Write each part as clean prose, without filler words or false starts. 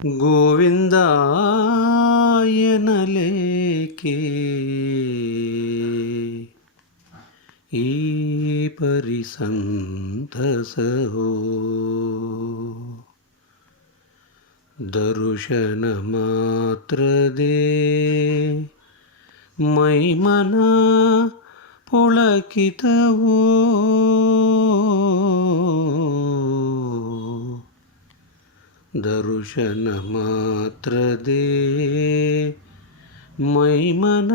ಗೋವಿಂದ ಎನ್ನಲೇಕೆ ಈ ಪರಿ ಸಂತಸವೋ, ದರುಶನ ಮಾತ್ರದೇ ಮೈಮನ ಪುಳಕಿತವೋ, ದರುಶನ ಮಾತ್ರದೇ ಮೈಮನ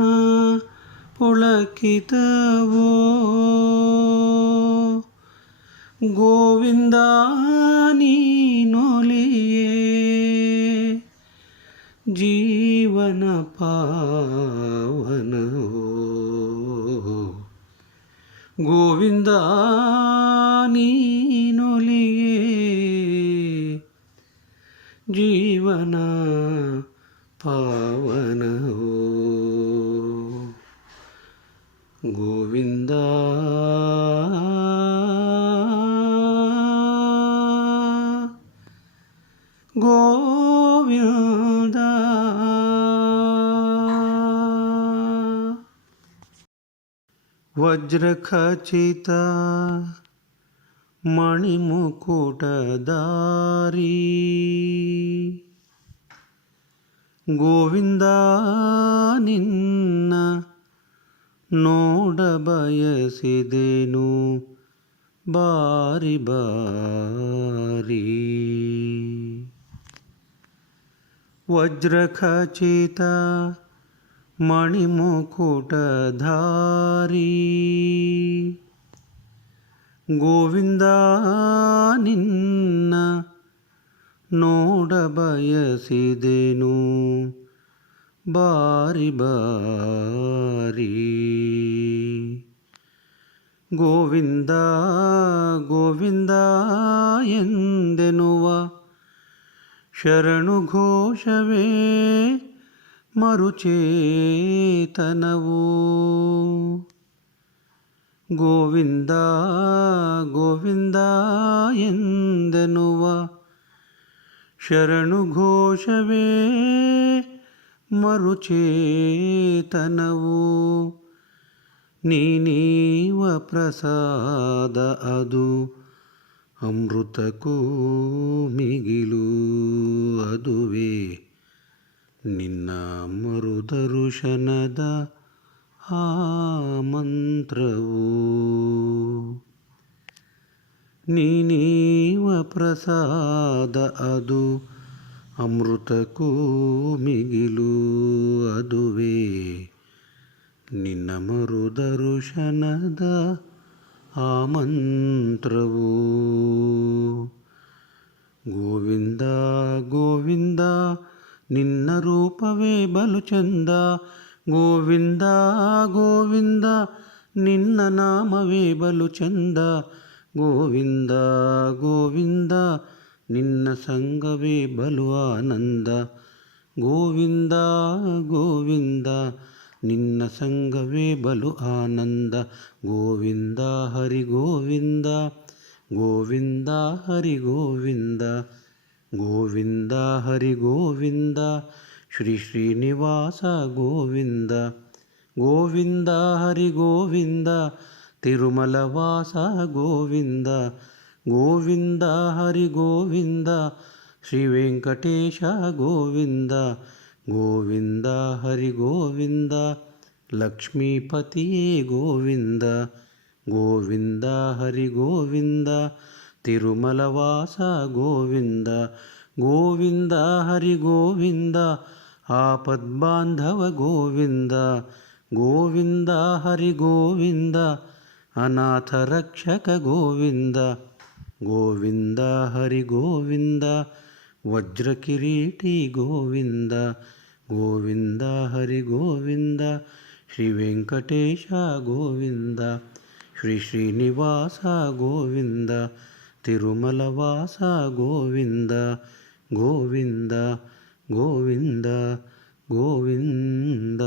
ಪುಳಕಿತವೋ. ಗೋವಿಂದ ನೀನೊಲಿಯೇ ಜೀವನ ಪಾವನವೋ, ಗೋವಿಂದ ನೀನೊಲಿಯೇ ಜೀವನ ಪಾವನವೋ. ಗೋವಿಂದ ಗೋವಿಂದ. ವಜ್ರಖಚಿತ ಮಣಿಮುಕುಟಧಾರಿ ಗೋವಿಂದ ನಿನ್ನ ನೋಡ ಬಯಸಿದೆನು ಬಾರಿ ಬಾರಿ. ವಜ್ರಖಚಿತ ಮಣಿಮುಕುಟಧಾರಿ ಗೋವಿಂದ ನಿನ್ನ ನೋಡ ಬಯಸಿದೆನು ಬಾರಿ ಬಾರಿ. ಗೋವಿಂದ ಗೋವಿಂದ ಎಂದೆನುವ ಶರಣು ಘೋಷವೇ ಮರುಚೇತನವು. ಗೋವಿಂದ ಗೋವಿಂದ ಎಂದೆನುವ ಶರಣು ಘೋಷವೇ ಮರುಚೇತನವು. ನೀನೀವ ಪ್ರಸಾದ ಅದು ಅಮೃತಕ್ಕೂ ಮಿಗಿಲು, ಅದುವೇ ನಿನ್ನ ಮರುದರುಶನದ ಆ ಮಂತ್ರವು. ನೀನೀವ ಪ್ರಸಾದ ಅದು ಅಮೃತಕ್ಕೂ ಮಿಗಿಲು, ಅದುವೇ ನಿನ್ನ ಮರುದರುಶನದ ಆ ಮಂತ್ರವು. ಗೋವಿಂದ ಗೋವಿಂದ ನಿನ್ನ ರೂಪವೇ ಬಲು ಚಂದ, ಗೋವಿಂದ ಗೋವಿಂದ ನಿನ್ನ ನಾಮವೇ ಬಲು ಚಂದ, ಗೋವಿಂದ ಗೋವಿಂದ ನಿನ್ನ ಸಂಗವೇ ಬಲು ಆನಂದ, ಗೋವಿಂದ ಗೋವಿಂದ ನಿನ್ನ ಸಂಗವೇ ಬಲು ಆನಂದ. ಗೋವಿಂದ ಹರಿ ಗೋವಿಂದ ಗೋವಿಂದ ಹರಿ ಗೋವಿಂದ, ಗೋವಿಂದ ಹರಿ ಗೋವಿಂದ ಶ್ರೀ ಶ್ರೀನಿವಾಸ ಗೋವಿಂದ, ಗೋವಿಂದ ಹರಿ ಗೋವಿಂದ ತಿರುಮಲ ವಾಸ ಗೋವಿಂದ, ಗೋವಿಂದ ಹರಿ ಗೋವಿಂದ ಶ್ರೀ ವೆಂಕಟೇಶ ಗೋವಿಂದ, ಗೋವಿಂದ ಹರಿ ಗೋವಿಂದ ಲಕ್ಷ್ಮೀಪತಿಯೇ ಗೋವಿಂದ, ಗೋವಿಂದ ಹರಿ ಗೋವಿಂದ ತಿರುಮಲ ವಾಸ ಗೋವಿಂದ, ಗೋವಿಂದ ಹರಿ ಗೋವಿಂದ ಆಪದ್ಬಾಂಧವ ಗೋವಿಂದ, ಗೋವಿಂದ ಹರಿ ಗೋವಿಂದ ಅನಾಥ ರಕ್ಷಕ ಗೋವಿಂದ, ಗೋವಿಂದ ಹರಿ ಗೋವಿಂದ ವಜ್ರಕಿರೀಟಿ ಗೋವಿಂದ, ಗೋವಿಂದ ಹರಿ ಗೋವಿಂದ ಶ್ರೀ ವೆಂಕಟೇಶ ಗೋವಿಂದ, ಶ್ರೀ ಶ್ರೀನಿವಾಸ ಗೋವಿಂದ ತಿರುಮಲ ವಾಸ ಗೋವಿಂದ, ಗೋವಿಂದ ಗೋವಿಂದ ಗೋವಿಂದ.